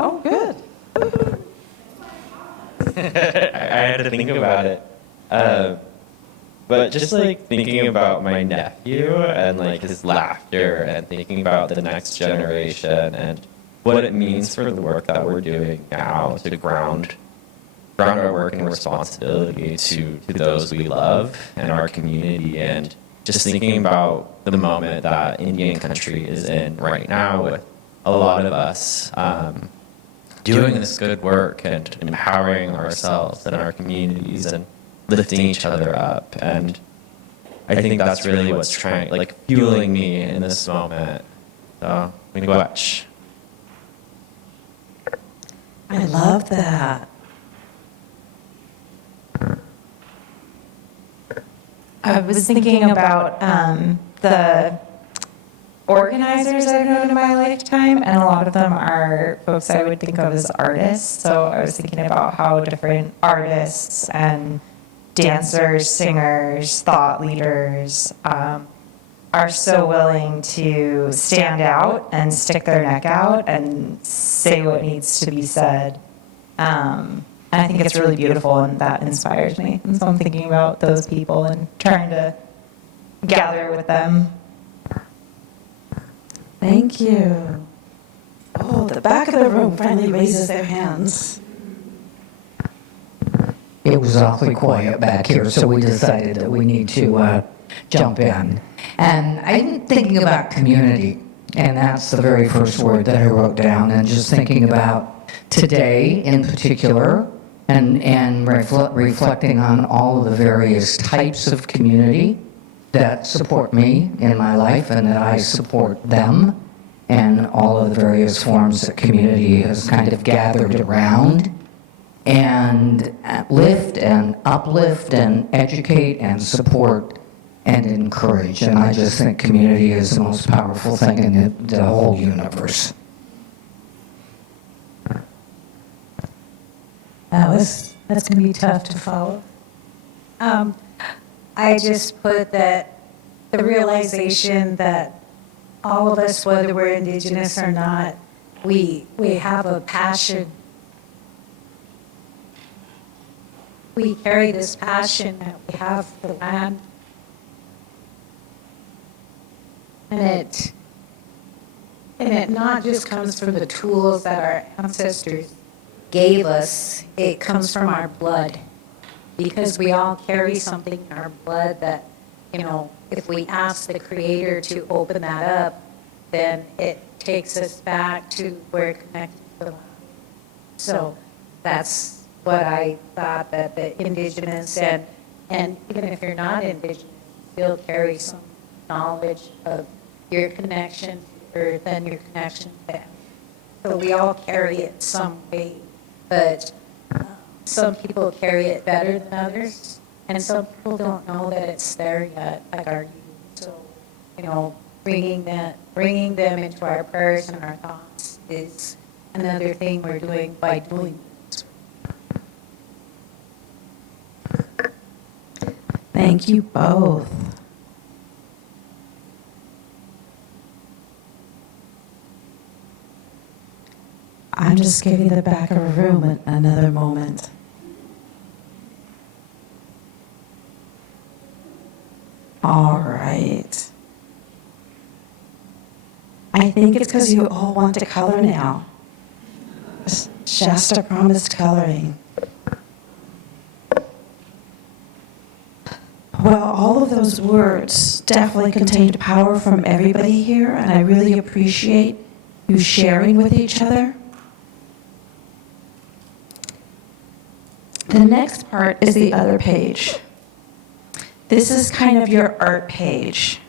Oh, good. I had to think about it. But just like thinking about my nephew and like his laughter and thinking about the next generation and what it means for the work that we're doing now to ground our work and responsibility to those we love and our community, and just thinking about the moment that Indian country is in right now with a lot of us doing this good work and empowering ourselves and our communities and lifting each other up. And I think that's really what's fueling me in this moment. So, miigwech. I love that. I was thinking about the organizers I've known in my lifetime, and a lot of them are folks I would think of as artists. So I was thinking about how different artists and dancers, singers, thought leaders are so willing to stand out and stick their neck out and say what needs to be said. And I think it's really beautiful, and that inspires me. And so I'm thinking about those people and trying to gather with them. Thank you. Oh, the back of the room finally raises their hands. It was awfully quiet back here, so we decided that we need to jump in. And I'm thinking about community, and that's the very first word that I wrote down, and just thinking about today in particular, and reflecting on all of the various types of community that support me in my life and that I support them, and all of the various forms that community has kind of gathered around and lift and uplift and educate and support and encourage. And I just think community is the most powerful thing in the whole universe. That's going to be tough to follow. I just put that the realization that all of us, whether we're Indigenous or not, we have a passion. We carry this passion that we have for the land. And it not just comes from the tools that our ancestors gave us, it comes from our blood. Because we all carry something in our blood that, if we ask the Creator to open that up, then it takes us back to where it connected to the land. So that's what I thought, that the Indigenous and even if you're not Indigenous, you still carry some knowledge of your connection to Earth and your connection to them. So we all carry it some way, but some people carry it better than others, and some people don't know that it's there yet, like our youth. So, bringing them into our prayers and our thoughts is another thing we're doing by doing this. Thank you both. I'm just giving the back of a room another moment. All right. I think it's because you all want to color now. Shasta promised coloring. Well, all of those words definitely contained power from everybody here, and I really appreciate you sharing with each other. The next part is the other page. This is kind of your art page.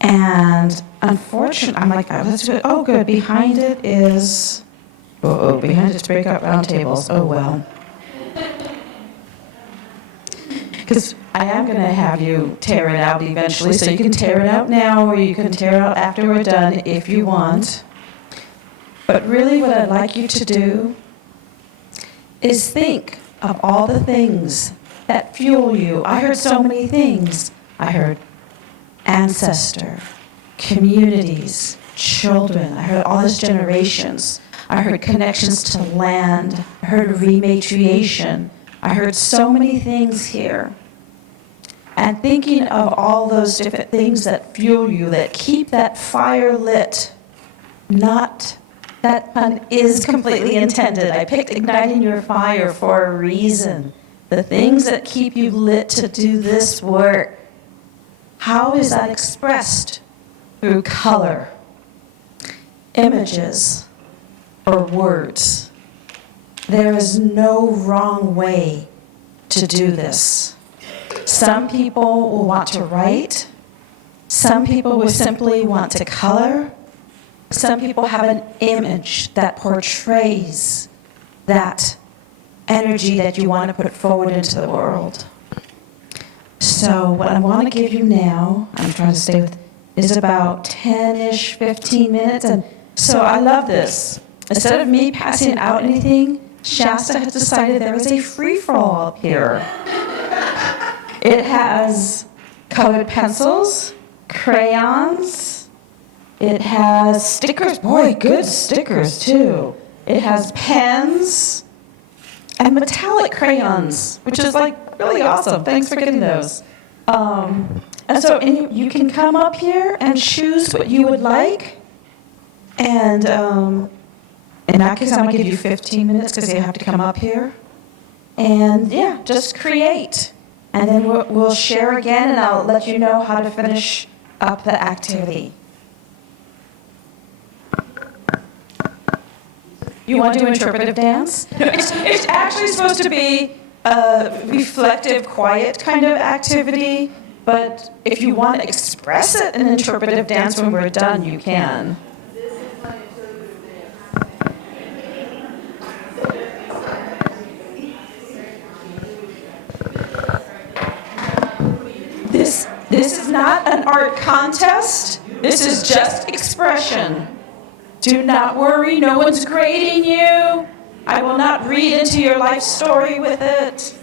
And unfortunately, I'm like, oh, let's do it. Oh, good. Behind it is, behind it's breakout round tables. Oh, well. Because I am going to have you tear it out eventually, so you can tear it out now or you can tear it out after we're done if you want. But really what I'd like you to do is think of all the things that fuel you. I heard so many things. I heard ancestor, communities, children. I heard all these generations. I heard connections to land. I heard rematriation. I heard so many things here. And thinking of all those different things that fuel you, that keep that fire lit, not, that pun is completely intended. I picked igniting your fire for a reason. The things that keep you lit to do this work. How is that expressed? Through color, images, or words. There is no wrong way to do this. Some people will want to write. Some people will simply want to color. Some people have an image that portrays that energy that you want to put forward into the world. So what I want to give you now, I'm trying to stay with, is about 10-ish, 15 minutes. And so I love this. Instead of me passing out anything, Shasta has decided there is a free-for-all up here. It has colored pencils, crayons. It has stickers. Boy, good stickers, too. It has pens and metallic crayons, which is like really awesome. Thanks for getting those. And so you can come up here and choose what you would like. And in that case, I'm going to give you 15 minutes because you have to come up here. And yeah, just create. And then we'll share again, and I'll let you know how to finish up the activity. You want to do interpretive dance? No, it's actually supposed to be a reflective, quiet kind of activity, but if you want to express it in interpretive dance when we're done, you can. This is not an art contest. This is just expression. Do not worry, no one's grading you. I will not read into your life story with it.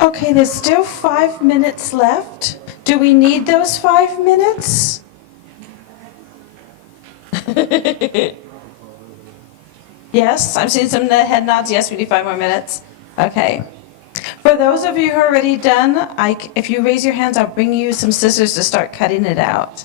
Okay, there's still 5 minutes left. Do we need those 5 minutes? Yes, I'm seeing some head nods. Yes, we need 5 more minutes. Okay. For those of you who are already done, if you raise your hands, I'll bring you some scissors to start cutting it out.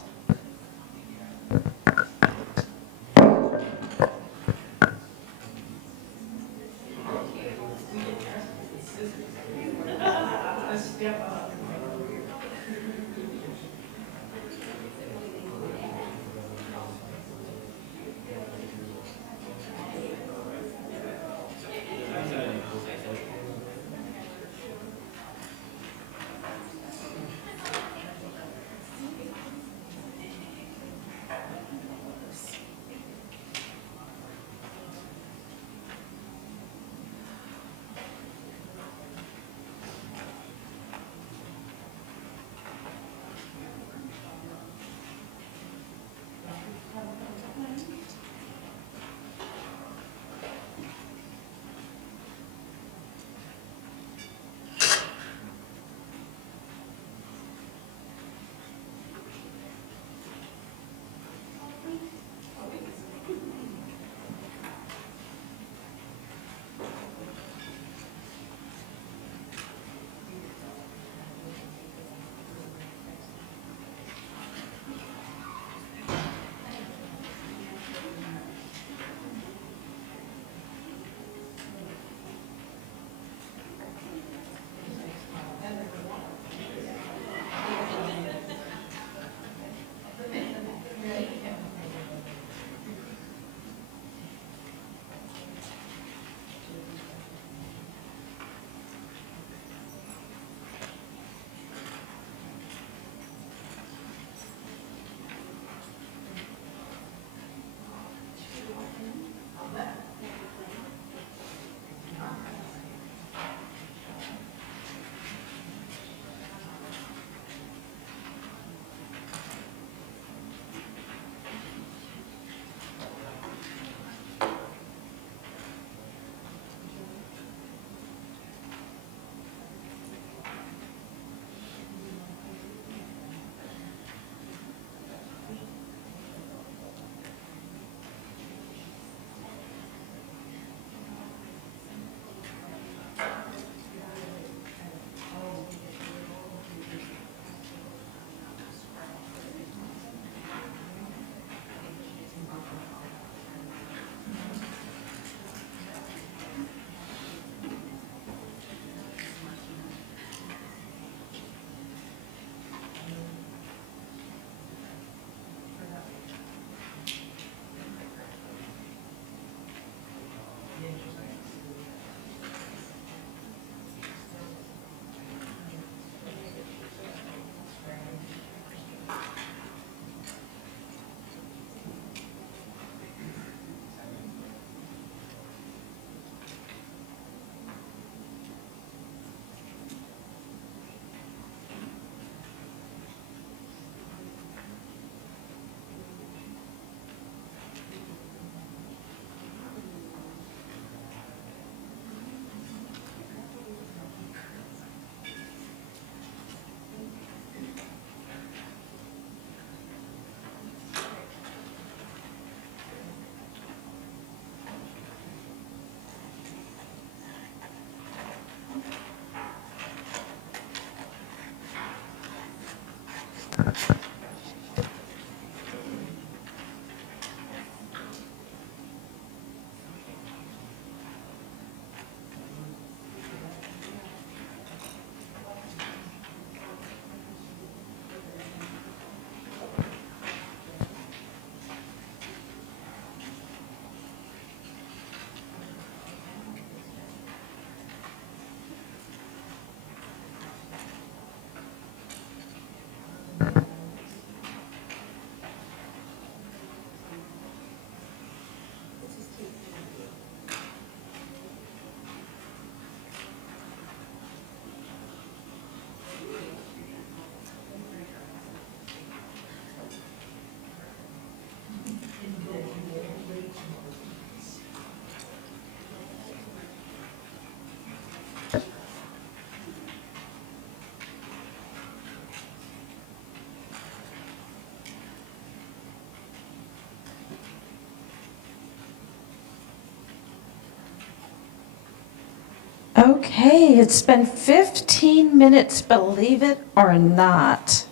Okay, it's been 15 minutes, believe it or not.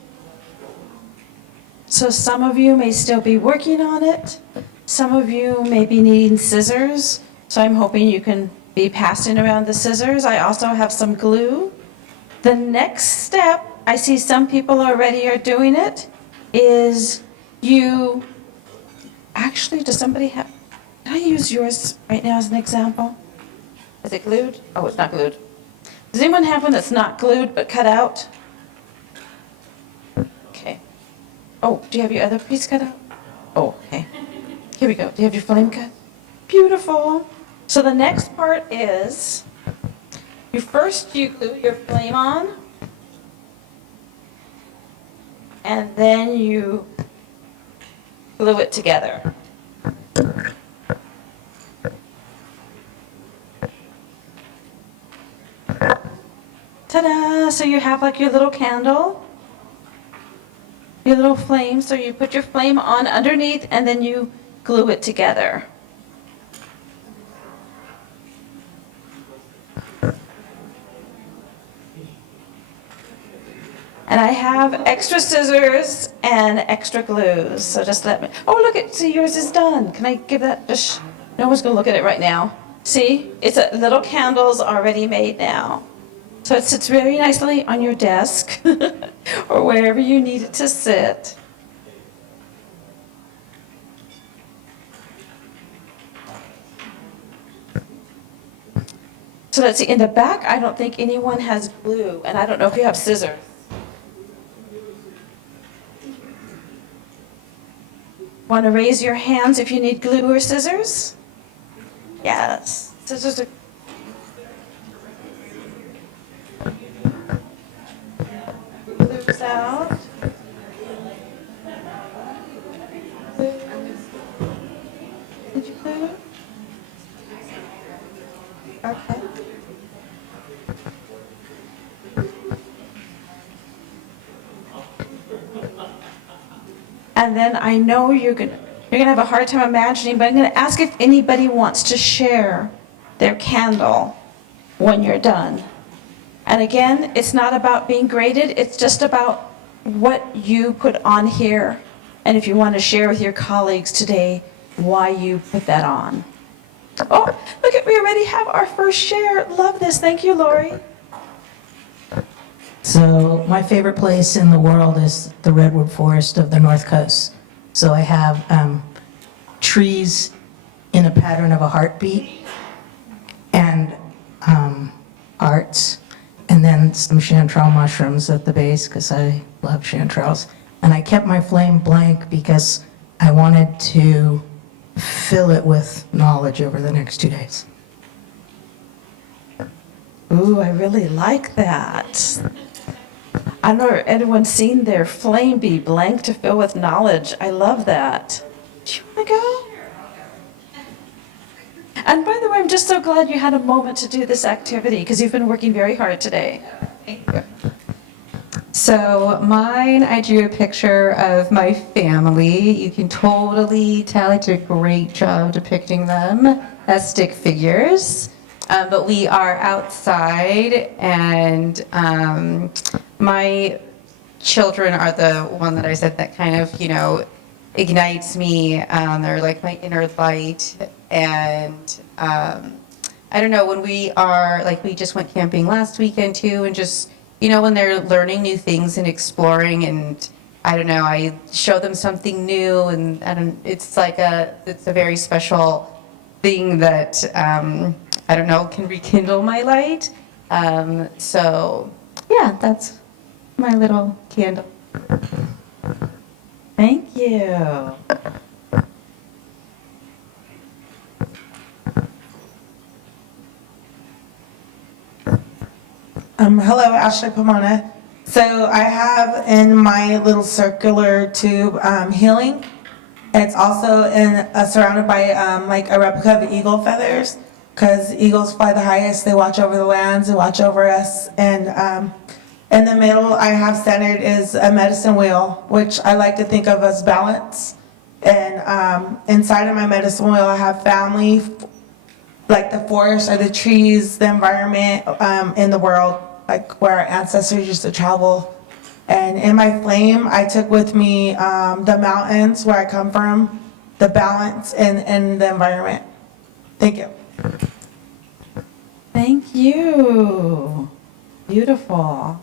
So some of you may still be working on it. Some of you may be needing scissors. So I'm hoping you can be passing around the scissors. I also have some glue. The next step, I see some people already are doing it, is you, actually, does somebody have, can I use yours right now as an example? Is it glued? Oh, it's not glued. Does anyone have one that's not glued but cut out? Okay. Oh, do you have your other piece cut out? Oh, okay. Here we go. Do you have your flame cut? Beautiful. So the next part is, you glue your flame on, and then you glue it together. Ta-da! So you have like your little candle, your little flame. So you put your flame on underneath and then you glue it together. And I have extra scissors and extra glues, so just let me, oh, look, see, yours is done. Can I give that, no one's gonna look at it right now. See, it's a little candle's already made now. So it sits very nicely on your desk or wherever you need it to sit. So let's see, in the back, I don't think anyone has glue, and I don't know if you have scissors. Want to raise your hands if you need glue or scissors? Yes. Scissors are... Glue's out. Glue. Did you glue? Okay. And then I know you're gonna have a hard time imagining, but I'm gonna ask if anybody wants to share their candle when you're done. And again, it's not about being graded, it's just about what you put on here. And if you want to share with your colleagues today why you put that on. Oh, look at, we already have our first share. Love this. Thank you, Lori. So my favorite place in the world is the redwood forest of the North Coast. So I have trees in a pattern of a heartbeat and arts, and then some chanterelle mushrooms at the base because I love chanterelles. And I kept my flame blank because I wanted to fill it with knowledge over the next 2 days. Ooh, I really like that. I don't know if anyone's seen their flame be blank to fill with knowledge. I love that. Do you want to go? And by the way, I'm just so glad you had a moment to do this activity because you've been working very hard today. So mine, I drew a picture of my family. You can totally tell I did a great job depicting them as stick figures. But we are outside, and my children are the one that I said that kind of, ignites me. They're like my inner light. And I don't know, when we are, like, we just went camping last weekend too, and just, when they're learning new things and exploring, and I don't know, I show them something new, and it's a very special thing that, I don't know, can rekindle my light. So yeah, that's my little candle. Thank you. Hello, Ashley Pomona. So I have in my little circular tube healing. It's also surrounded by like a replica of eagle feathers, because eagles fly the highest. They watch over the lands, they watch over us. And in the middle I have centered is a medicine wheel, which I like to think of as balance. And inside of my medicine wheel I have family, like the forest or the trees, the environment in the world, like where our ancestors used to travel. And in my flame, I took with me the mountains where I come from, the balance, and the environment. Thank you. Thank you. Beautiful.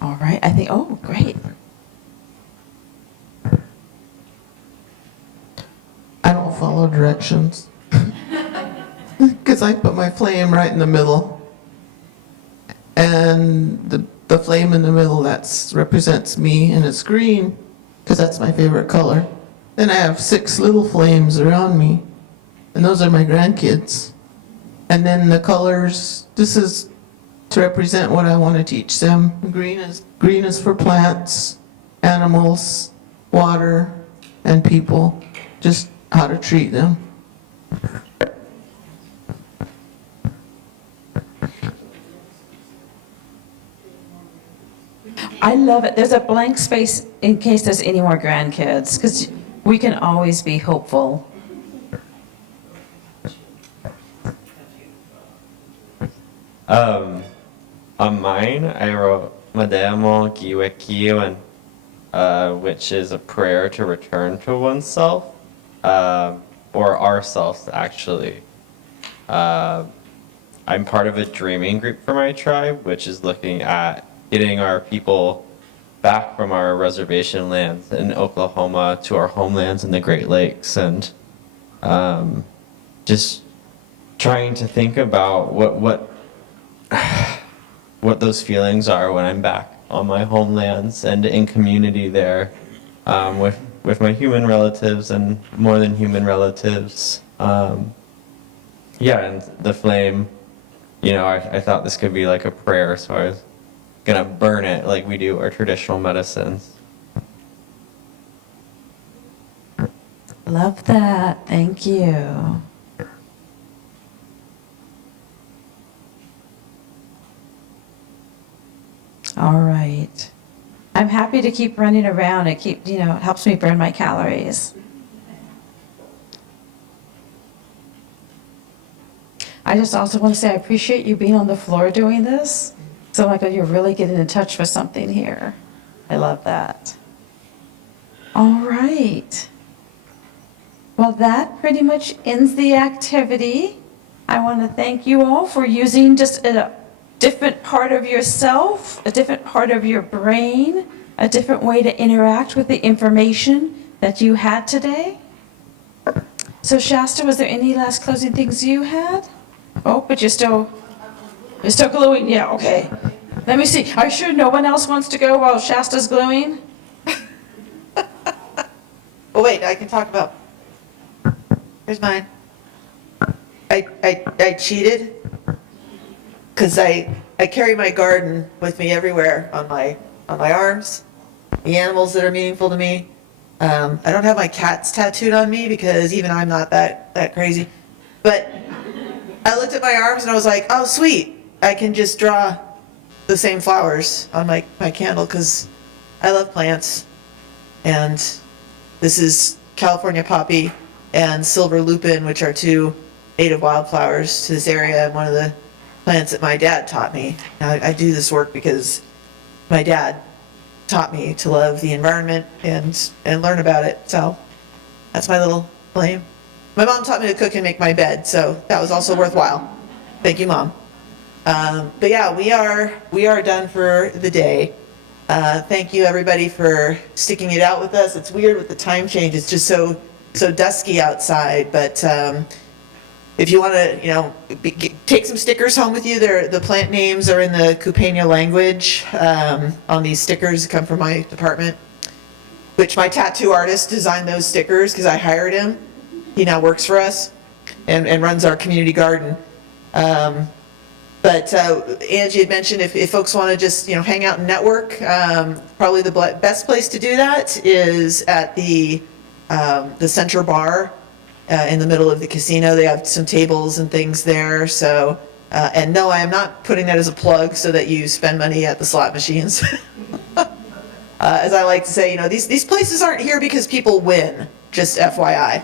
All right, I think, oh, great. I don't follow directions because I put my flame right in the middle, and the flame in the middle represents me, and it's green because that's my favorite color. Then I have 6 little flames around me, and those are my grandkids. And then the colors, this is to represent what I want to teach them. Green is for plants, animals, water, and people. Just how to treat them. I love it. There's a blank space in case there's any more grandkids, because we can always be hopeful. On mine, I wrote Mademo Giwekiwan, which is a prayer to return to oneself, or ourselves, actually. I'm part of a dreaming group for my tribe, which is looking at getting our people back from our reservation lands in Oklahoma to our homelands in the Great Lakes, and just trying to think about what those feelings are when I'm back on my homelands and in community there, with my human relatives and more than human relatives. Yeah, and the flame, I thought this could be like a prayer, so I was gonna burn it like we do our traditional medicines. Love that. Thank you. All right. I'm happy to keep running around. It helps me burn my calories. I just also want to say I appreciate you being on the floor doing this. So like you're really getting in touch with something here. I love that. All right. Well, that pretty much ends the activity. I want to thank you all for using just a different part of yourself, a different part of your brain, a different way to interact with the information that you had today. So Shasta, was there any last closing things you had? Oh, but you're still gluing? Yeah, okay. Let me see. Are you sure no one else wants to go while Shasta's gluing? Oh, wait, I can talk about, here's mine. I cheated because I carry my garden with me everywhere on my arms, the animals that are meaningful to me. I don't have my cats tattooed on me because even I'm not that crazy. But I looked at my arms and I was like, oh, sweet. I can just draw the same flowers on my candle because I love plants. And this is California poppy and silver lupin, which are 2 native wildflowers to this area, and one of the plants that my dad taught me. Now, I do this work because my dad taught me to love the environment and learn about it. So that's my little flame. My mom taught me to cook and make my bed, so that was also worthwhile. Thank you, Mom. But yeah, we are done for the day. Thank you, everybody, for sticking it out with us. It's weird with the time change. It's just so dusky outside. But if you want to, take some stickers home with you. The plant names are in the Kupena language on these stickers that come from my department, which my tattoo artist designed those stickers because I hired him. He now works for us and runs our community garden. But Angie had mentioned if folks want to just hang out and network, probably the best place to do that is at the Center Bar in the middle of the casino. They have some tables and things there. So and no, I am not putting that as a plug so that you spend money at the slot machines. As I like to say, these places aren't here because people win, just FYI.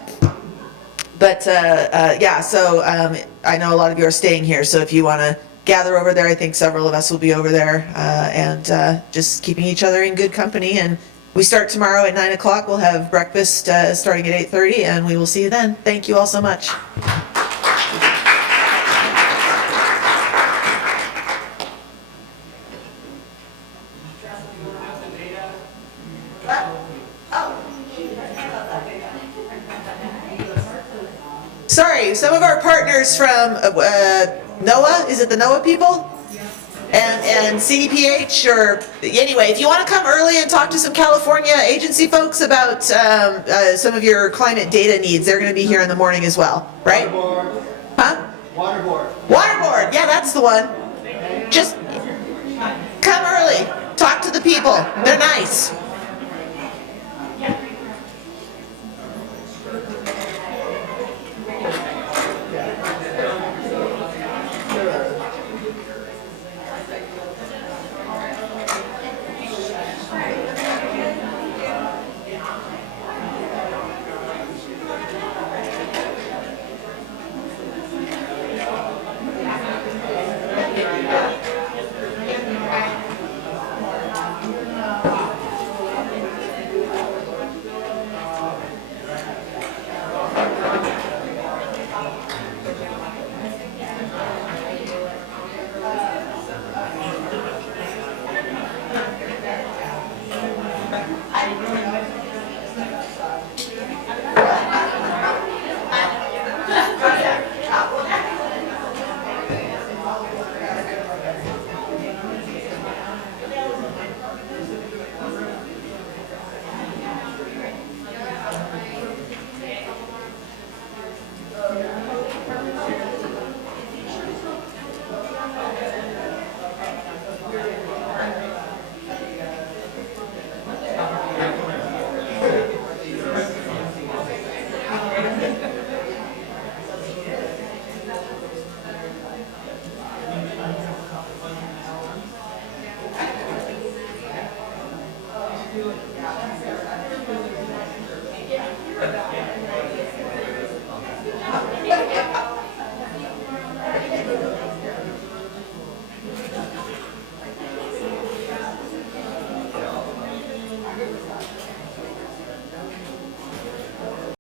But yeah, so I know a lot of you are staying here, so if you want to gather over there, I think several of us will be over there, and just keeping each other in good company. And we start tomorrow at 9 o'clock. We'll have breakfast starting at 8:30, and we will see you then. Thank you all so much. Sorry, some of our partners from NOAA, is it the NOAA people? And CDPH, or anyway, if you want to come early and talk to some California agency folks about some of your climate data needs, they're going to be here in the morning as well, right? Waterboard. Huh? Waterboard. Waterboard, yeah, that's the one. Just come early, talk to the people, they're nice.